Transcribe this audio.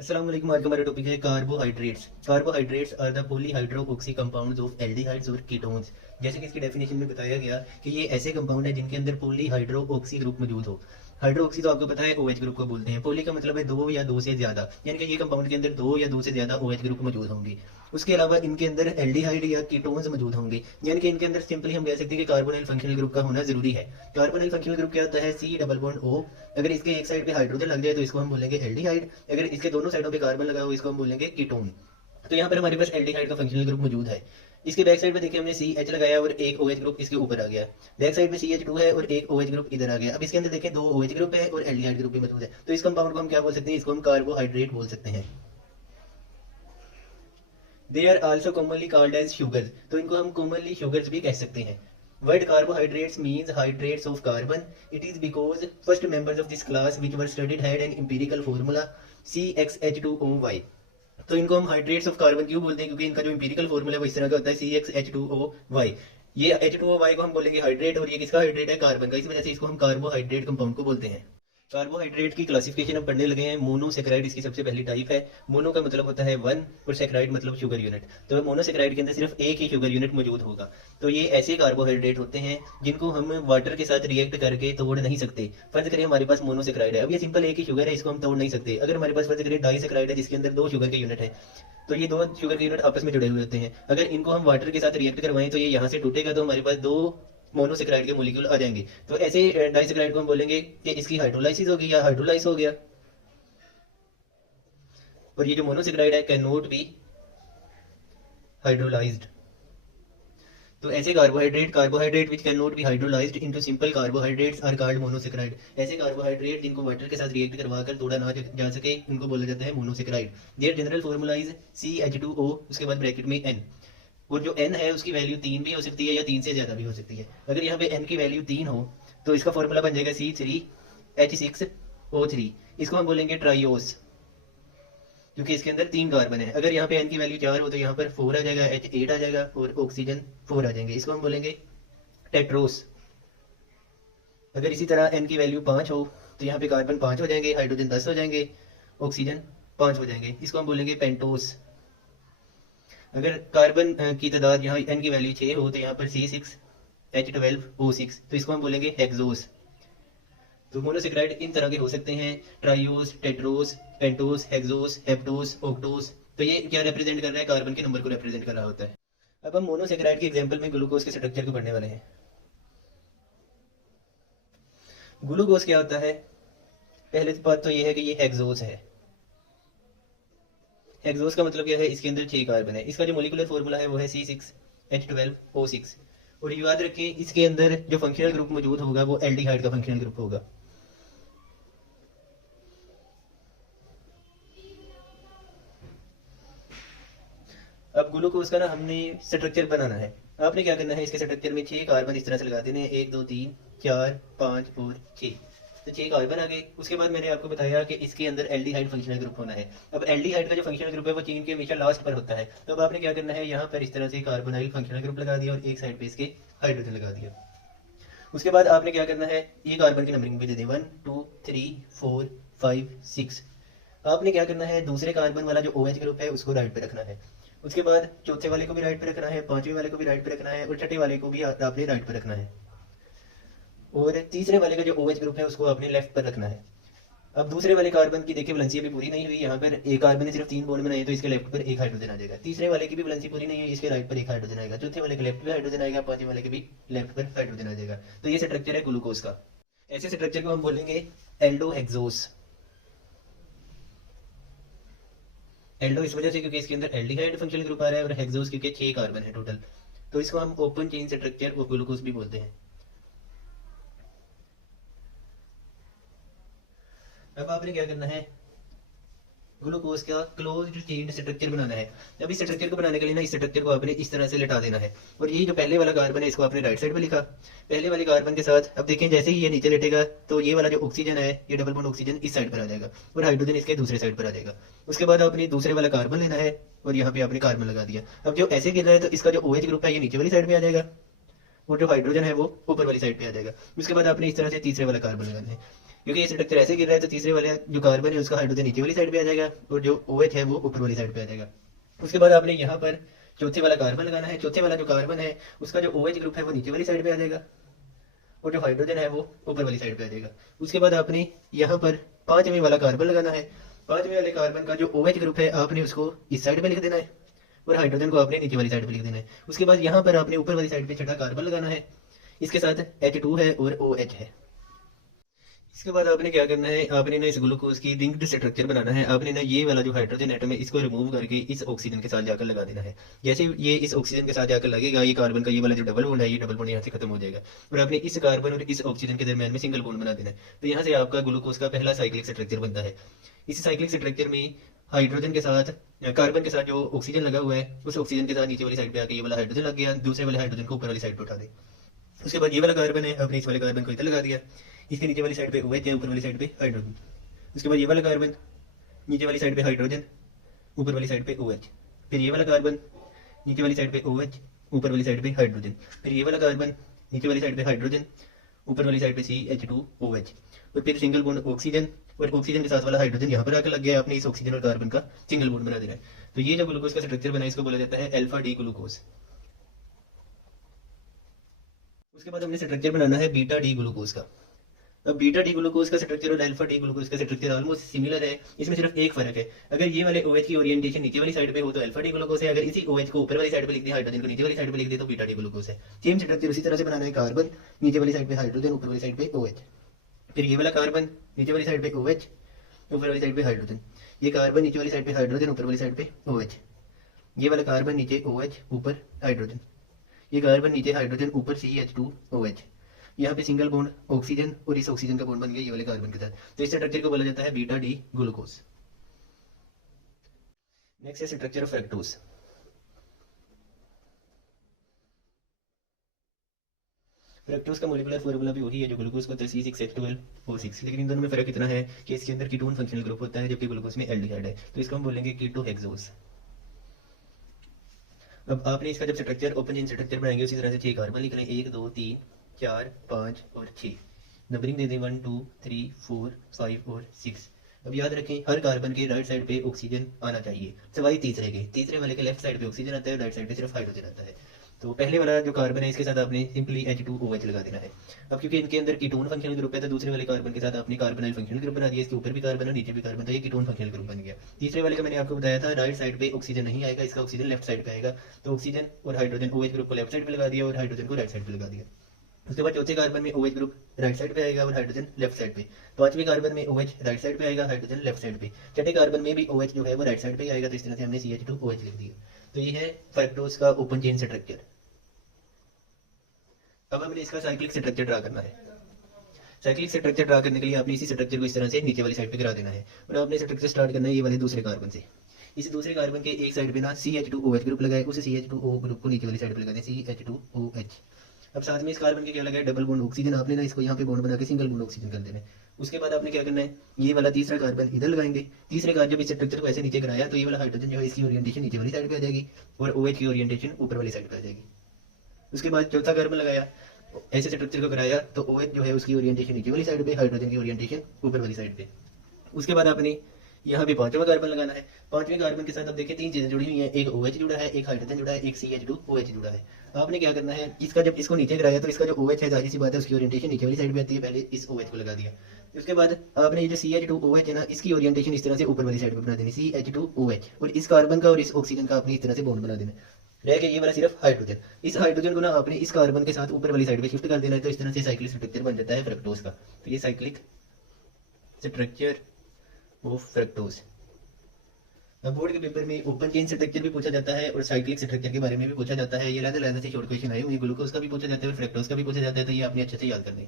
अस्सलाम वालेकुम। आज का हमारा टॉपिक है carbohydrates. Carbohydrates are the polyhydroxy compounds of aldehydes और कीटोन्स। जैसे कि इसकी डेफिनेशन में बताया गया कि ये ऐसे कंपाउंड है जिनके अंदर पॉलीहाइड्रोऑक्सी ग्रुप मौजूद हो। हाइड्रोक्सी तो आपको पता है OH ग्रुप को बोलते हैं। पॉली का मतलब है दो या दो से ज्यादा, यानी कि ये कंपाउंड के अंदर दो या दो से ज्यादा OH ग्रुप मौजूद होंगे। उसके अलावा इनके अंदर एल्डिहाइड या कीटोन्स मौजूद होंगे, यानी कि इनके अंदर सिंपली हम कह सकते हैं कि कार्बोनिल फंक्शनल ग्रुप का होना जरूरी है। कार्बोनिल फंक्शनल ग्रुप क्या होता है? C double bond O। अगर इसके एक साइड पे हाइड्रोजन लग जाए तो इसको हम बोलेंगे एल्डिहाइड। अगर इसके दोनों साइडों पे कार्बन लगा हो इसको हम बोलेंगे कीटोन। तो यहाँ पर हमारे पास एल्डिहाइड का फंक्शनल ग्रुप मौजूद है। इसके बैक साइड पे देखिए हमने CH लगाया और एक OH ग्रुप इसके ऊपर आ गया। बैक साइड में CH2 है और एक OH ग्रुप इधर आ गया। अब इसके अंदर देखिए दो OH ग्रुप है और एल्डिहाइड ग्रुप भी मौजूद है। तो इस कंपाउंड को हम क्या बोल सकते हैं? इसको हम कार्बोहाइड्रेट बोल सकते हैं। They are also commonly called as sugars. तो इनको हम कॉमनली शुगर्स भी कह सकते हैं। Word carbohydrates means hydrates of carbon. It is because first members of this class which were studied had an empirical formula CxH2O। तो इनको हम हाइड्रेट्स ऑफ कार्बन क्यों बोलते हैं? क्योंकि इनका जो एम्पिरिकल फॉर्मूला है वो इस तरह का होता है CxH2O। ये H2O को हम बोलेंगे हाइड्रेट, और ये किसका हाइड्रेट है? कार्बन का। इस वजह से इसको हम कार्बोहाइड्रेट कंपाउंड को बोलते हैं। कार्बोहाइड्रेट की क्लासिफिकेशन हम पढ़ने लगे हैं। मोनोसेक्राइड इसकी सबसे पहली टाइप है। मोनो का मतलब होता है वन और सेक्राइड मतलब शुगर यूनिट। तो मोनोसेक्राइड के अंदर सिर्फ एक ही शुगर यूनिट मौजूद होगा। तो ये ऐसे कार्बोहाइड्रेट होते हैं जिनको हम वाटर के साथ रिएक्ट करके तोड़ नहीं सकते। फर्ज करें हमारे पास मोनोसेक्राइड है, अब ये सिंपल एक ही शुगर है, इसको हम तोड़ नहीं सकते। अगर हमारे पास फर्ज करें डाइसेक्राइड है जिसके अंदर दो शुगर के यूनिट है, तो ये दो शुगर के यूनिट आपस में जुड़े हुए होते हैं। अगर इनको हम वाटर के साथ रिएक्ट करवाएं तो ये यहाँ से टूटेगा, तो हमारे पास दो मोनोसेक्राइड के मोलिक्यूल आ जाएंगे। तो ऐसे डाइसेक्राइड को हम बोलेंगे कि इसकी हाइड्रोलाइसिस होगी या हाइड्रोलाइज हो गया। और ये जो मोनोसेक्राइड है कैन नॉट बी हाइड्रोलाइज्ड। तो ऐसे carbohydrate which can not be hydrolysed into simple carbohydrates are called monosaccharide. ऐसे कार्बोहाइड्रेट जिनको वाटर के साथ रिएक्ट करवाकर तोड़ा ना जा सके उनको बोला जाता है monosaccharide. Their general formula is CH2O, उसके बाद ब्रैकेट में N। और जो N है उसकी वैल्यू 3 भी हो सकती है या 3 से ज्यादा भी हो सकती है। अगर यहाँ पे N की वैल्यू 3 हो तो इसका फॉर्मूला बन जाएगा C3H6O3। इसको हम बोलेंगे ट्राइओस, क्योंकि इसके अंदर 3 कार्बन है। अगर यहाँ पे N की वैल्यू 4 हो तो यहाँ पर 4 आ जाएगा, H8 आ जाएगा और ऑक्सीजन 4 आ जाएंगे। इसको हम बोलेंगे टेट्रोस। अगर इसी तरह N की वैल्यू 5 हो तो यहाँ पे कार्बन 5 हो जाएंगे, हाइड्रोजन 10 हो जाएंगे, ऑक्सीजन 5 हो जाएंगे। इसको हम बोलेंगे पेंटोस। अगर कार्बन की तादाद यहाँ N की वैल्यू 6 हो तो यहाँ पर C6H12O6, तो इसको हम बोलेंगे हेक्सोस। तो मोनोसेक्राइड इन तरह के हो सकते हैं, ट्राइओस, टेट्रोस, पेंटोस, हेक्सोस, हेप्टोस, ऑक्टोस। तो ये क्या रिप्रेजेंट कर रहा है? कार्बन के नंबर को रिप्रेजेंट कर रहा होता है। अब हम मोनोसेक्राइड के एग्जांपल में ग्लूकोज के स्ट्रक्चर को पढ़ने वाले हैं। ग्लूकोज क्या होता है? पहले बात तो ये है कि ये हेक्सोस है। हेक्सोस का मतलब क्या है? इसके अंदर 6 कार्बन है। इसका जो मोलिकुलर फॉर्मूला है वो है C6H12O6। और याद रखें इसके अंदर जो फंक्शनल ग्रुप मौजूद होगा वो एल्डिहाइड का फंक्शनल ग्रुप होगा। अब ग्लूकोज का ना हमने स्ट्रक्चर बनाना है। आपने क्या करना है? इसके स्ट्रक्चर में 6 कार्बन इस तरह से लगा देने हैं, 1 2 3 4 5 और 6। तो 6 कार्बन आ गए। उसके बाद मैंने आपको बताया कि इसके अंदर एल्डिहाइड फंक्शनल ग्रुप होना है। अब एल्डिहाइड का जो फंक्शनल ग्रुप है वो चेन के हमेशा लास्ट पर होता है। तो अब आपने क्या करना है? यहाँ पर इस तरह से कार्बोनाइल फंक्शनल ग्रुप लगा दिया और एक साइड पे इसके हाइड्रोजन लगा दिया। उसके बाद आपने क्या करना है? ये कार्बन की नंबरिंग भी दे दी 1 2 3 4 5 6। आपने क्या करना है? दूसरे कार्बन वाला जो OH ग्रुप है उसको राइट पे रखना है। उसके बाद चौथे वाले को भी राइट पे रखना है, पांचवें वाले को भी राइट पे रखना है और छठे वाले को भी आपने राइट पे रखना है। और तीसरे वाले का जो OH ग्रुप है उसको आपने लेफ्ट पर रखना है। अब दूसरे वाले कार्बन की देखिए वैलेंसी अभी पूरी नहीं हुई। यहाँ पर एक कार्बन ने सिर्फ 3 बॉन्ड बनाए तो इसके लेफ्ट पर एक हाइड्रोजन आ जाएगा। तीसरे वाले की भी वैलेंसी पूरी नहीं हुई, इसके राइट पर एक हाइड्रोजन आएगा। चौथे वाले के लेफ्ट पे हाइड्रोजन आएगा, पांचवें वाले के भी लेफ्ट पर हाइड्रोजन आ जाएगा। तो ये स्ट्रक्चर है ग्लूकोज का। ऐसे स्ट्रक्चर को हम बोलेंगे एल्डोहेक्सोस। एल्डो इस वजह से क्योंकि इसके अंदर एल्डिहाइड फंक्शनल ग्रुप आ रहा है और हेक्सोस क्योंकि 6 कार्बन है टोटल। तो इसको हम open chain structure of glucose भी बोलते हैं। अब आपने क्या करना है? ग्लूकोज का क्लोज्ड चेन स्ट्रक्चर बनाना है। अब इस स्ट्रक्चर को बनाने के लिए ना इस स्ट्रक्चर को आपने इस तरह से लटा देना है। और ये जो पहले वाला कार्बन है इसको आपने राइट साइड पे लिखा पहले वाले कार्बन के साथ। अब देखें जैसे ही ये नीचे लेटेगा तो ये वाला जो ऑक्सीजन है, ये डबल बॉन्ड ऑक्सीजन इस साइड पर आ जाएगा और हाइड्रोजन इसके दूसरे साइड पर आ जाएगा। उसके बाद आपने दूसरे वाला कार्बन लेना है और यहाँ पे आपने कार्बन लगा दिया। अब जो ऐसे गिर रहा है तो इसका जो OH ग्रुप है ये नीचे वाली साइड में आ जाएगा और जो हाइड्रोजन है वो ऊपर वाली साइड पे आ जाएगा। उसके बाद आपने इस तरह से तीसरे वाला कार्बन लगाना है। क्योंकि ये स्ट्रक्चर ऐसे गिर रहा है तो तीसरे वाले जो कार्बन है उसका हाइड्रोजन नीचे वाली साइड पे आ जाएगा और जो OH है वो ऊपर वाली साइड पे आ जाएगा। उसके बाद आपने यहाँ पर चौथे वाला कार्बन लगाना है। चौथे वाला जो कार्बन है उसका जो OH ग्रुप है वो नीचे वाली साइड पे आ जाएगा और जो हाइड्रोजन है वो ऊपर वाली साइड पे आ जाएगा। उसके बाद आपने यहाँ पर पांचवें वाला कार्बन लगाना है। पांचवें वाले कार्बन का जो OH ग्रुप है आपने उसको इस साइड पे लिख देना है और हाइड्रोजन को आपने नीचे वाली साइड पे लिख देना है। उसके बाद यहाँ पर आपने ऊपर वाली साइड पे छठा कार्बन लगाना है। इसके साथ H2 है और OH है। इसके बाद आपने क्या करना है, आपने ना इस ग्लूकोज की रिंग्ड स्ट्रक्चर बनाना है। आपने ना ये वाला जो हाइड्रोजन एटम है इसको रिमूव करके इस ऑक्सीजन के साथ जाकर लगा देना है। जैसे ये इस ऑक्सीजन के साथ जाकर लगेगा ये कार्बन का ये वाला जो डबल बॉन्ड है ये डबल बॉन्ड यहाँ से खत्म हो जाएगा और आपने इस कार्बन और इस ऑक्सीजन के दरमियान में सिंगल बॉन्ड बना देना है। तो यहाँ से आपका ग्लूकोज का पहला साइक्लिक स्ट्रक्चर बनता है। इस साइक्लिक स्ट्रक्चर में हाइड्रोजन के साथ कार्बन के साथ जो ऑक्सीजन लगा हुआ है उस ऑक्सीजन के साथ नीचे वाली साइड पे आके ये वाला हाइड्रोजन लग गया, दूसरे वाले हाइड्रोजन को ऊपर वाली साइड पे उठा दे। उसके बाद ये वाला कार्बन है आपने इस वाले कार्बन को इधर लगा दिया, इसके नीचे वाली साइड पे OH है, ऊपर वाली साइड पे हाइड्रोजन। उसके बाद ये वाला कार्बन नीचे वाली साइड पे हाइड्रोजन, ऊपर वाली साइड पे OH। फिर ये वाला कार्बन नीचे वाली साइड पे OH, ऊपर वाली साइड पे हाइड्रोजन। फिर ये वाला कार्बन नीचे वाली साइड पे हाइड्रोजन, ऊपर वाली साइड पे CH2OH और फिर सिंगल बॉन्ड ऑक्सीजन और ऑक्सीजन के साथ वाला हाइड्रोजन यहाँ पर आकर लग गया। आपने इस ऑक्सीजन और कार्बन का सिंगल बॉन्ड बना देना है। तो ये जो ग्लूकोज का स्ट्रक्चर बना है इसको बोला जाता है अल्फा डी ग्लूकोज। उसके बाद हमने स्ट्रक्चर बनाना है बीटा डी ग्लूकोज का। अब बीटा डी ग्लूकोज का स्ट्रक्चर और अल्फा डी ग्लूकोज का स्ट्रक्चर ऑलमोस्ट सिमिलर है। इसमें सिर्फ एक फर्क है, अगर ये वाले OH की ओरिएंटेशन नीचे वाली साइड पे हो तो अल्फा डी ग्लूकोज है, अगर इसी OH को ऊपर वाली साइड पे लिख दिया, हाइड्रोजन को नीचे वाली साइड पे लिख दिया तो बीटा डी ग्लूकोज है। सेम स्ट्रक्चर उसी तरह से बनाना है, कार्बन नीचे वाली साइड पे हाइड्रोजन, ऊपर वाली साइड पे OH। फिर ये वाला कार्बन नीचे वाली साइड पे OH, ऊपर वाली साइड पे हाइड्रोजन। ये कार्बन नीचे वाली साइड पे हाइड्रोजन, ऊपर वाली साइड पे OH। ये वाला कार्बन नीचे OH, ऊपर हाइड्रोजन। ये कार्बन नीचे हाइड्रोजन, ऊपर CH2OH। यहाँ पे सिंगल बॉन्ड ऑक्सीजन और इस ऑक्सीजन का बॉन्ड बन गया ये वाले कार्बन के साथ। तो इस स्ट्रक्चर को बोला जाता है बीटा डी ग्लूकोज। नेक्स्ट है स्ट्रक्चर ऑफ फ्रक्टोज। फ्रक्टोज का मोलिकुलर फॉर्मूला भी वही है जो ग्लूकोज का होता है, C6H12O6, लेकिन इन दोनों में फर्क इतना है कि इसके अंदर कीटोन फंक्शनल ग्रुप होता है जबकि ग्लूकोज में एल्डिहाइड है, तो इसको हम बोलेंगे कीटोहेक्सोज। अब आपने इसका जब स्ट्रक्चर ओपन चेन स्ट्रक्चर बनाएंगे उसी तरह से 6 कार्बन लिख लें, 1 2 3 4 5 और 6। नंबरिंग दे दें 1 2 3 4 5 और 6। अब याद रखें हर कार्बन के राइट साइड पे ऑक्सीजन आना चाहिए, सिवाय तीसरे के। तीसरे वाले के लेफ्ट साइड पे ऑक्सीजन आता है, राइट साइड पे सिर्फ हाइड्रोजन आता है। तो पहले वाला जो कार्बन है इसके साथ आपने सिंपली H2OH लगा देना है। अब क्योंकि इनके अंदर कीटोन फंक्शनल ग्रुप है तो दूसरे वाले कार्बन के साथ आपने कार्बोनाइल फंक्शनल ग्रुप बना दिया, इसके ऊपर भी कार्बन और नीचे भी कार्बन, तो ये कीटोन फंक्शनल ग्रुप बन गया। तीसरे वाले का मैंने आपको बताया था राइट साइड पे ऑक्सीजन नहीं आएगा, इसका ऑक्सीजन लेफ्ट साइड पे आएगा, तो ऑक्सीजन और हाइड्रोजन OH ग्रुप को लेफ्ट साइड पे लगा दिया और हाइड्रोजन को राइट साइड पे लगा दिया। उसके बाद चौथे कार्बन में OH ग्रुप राइट साइड पे आएगा और हाइड्रोजन लेफ्ट साइड पे। पांचवें कार्बन में OH राइट साइड पे आएगा, हाइड्रोजन लेफ्ट साइड पे। छठे कार्बन में भी OH जो है वो राइट साइड पे आएगा, तो इस तरह से हमने CH2OH लिख दिया। तो ये है फ्रक्टोज का ओपन चेन स्ट्रक्चर। अब हमने इसका साइक्लिक स्ट्रक्चर ड्रा करना है। साइक्लिक स्ट्रक्चर ड्रा करने के लिए आपने इसी स्ट्रक्चर को इस तरह से नीचे वाली साइड पे गिरा देना है और आपने स्ट्रक्चर स्टार्ट करना है ये वाले दूसरे कार्बन से। इस दूसरे कार्बन के एक साइड पे ना CH2OH ग्रुप लगाए, उस CH2O ग्रुप को नीचे वाली साइड पे लगा दें, CH2OH। अब साथ में इस कार्बन के क्या लगा है, डबल बॉन्ड ऑक्सीजन। आपने ना इसको यहाँ पे बॉन्ड बना के सिंगल बॉन्ड ऑक्सीजन कर देना है। उसके बाद आपने क्या करना है, ये वाला तीसरा कार्बन इधर लगाएंगे। तीसरे कार्बन जब इस स्ट्रक्चर को ऐसे नीचे कराया तो ये वाला हाइड्रोजन जो है इसकी ओरिएंटेशन नीचे वाली साइड पे आ जाएगी और OH की ओरिएंटेशन ऊपर वाली साइड पे आ जाएगी। उसके बाद चौथा कार्बन लगाया, ऐसे स्ट्रक्चर को कराया तो OH जो है उसकी ओरिएंटेशन नीचे वाली साइड पे, हाइड्रोजन की ओरिएंटेशन ऊपर वाली साइड पे। उसके बाद आपने यहाँ पे पांचवा कार्बन लगाना है। पांचवें कार्बन के साथ अब देखिए 3 चीजें जुड़ी हुई हैं, एक OH जुड़ा है, एक हाइड्रोजन जुड़ा है, एक CH2OH जुड़ा है। आपने क्या करना है, इसका जब इसको नीचे गिराया तो इसका जो OH है जाहिर सी बात है उसकी ओरिएंटेशन नीचे वाली साइड पे आती है, पहले इस OH को लगा दिया। उसके बाद आपने ये जो CH2OH है ना इसकी ओरिएंटेशन इस तरह से ऊपर वाली साइड पे बना देनी, CH2OH, और इस कार्बन का और इस ऑक्सीजन का आपने इस तरह से बॉन्ड बना देना। रह गया ये वाला सिर्फ हाइड्रोजन। इस हाइड्रोजन को ना आपने इस कार्बन के साथ ऊपर वाली साइड पे शिफ्ट कर देना है, तो इस तरह से साइक्लिक स्ट्रक्चर बन जाता है फ्रक्टोज का। तो ये साइक्लिक स्ट्रक्चर ऑफ फ्रक्टोज। अब बोर्ड के पेपर में ओपन चेन स्ट्रक्चर भी पूछा जाता है और साइक्लिक स्ट्रक्चर के बारे में भी पूछा जाता है। ये अलग अलग से शॉर्ट क्वेश्चन आए हुए, ग्लूकोज का भी पूछा जाता है और फ्रक्टोज का भी पूछा जाता है, तो ये आपने अच्छे से याद कर दें।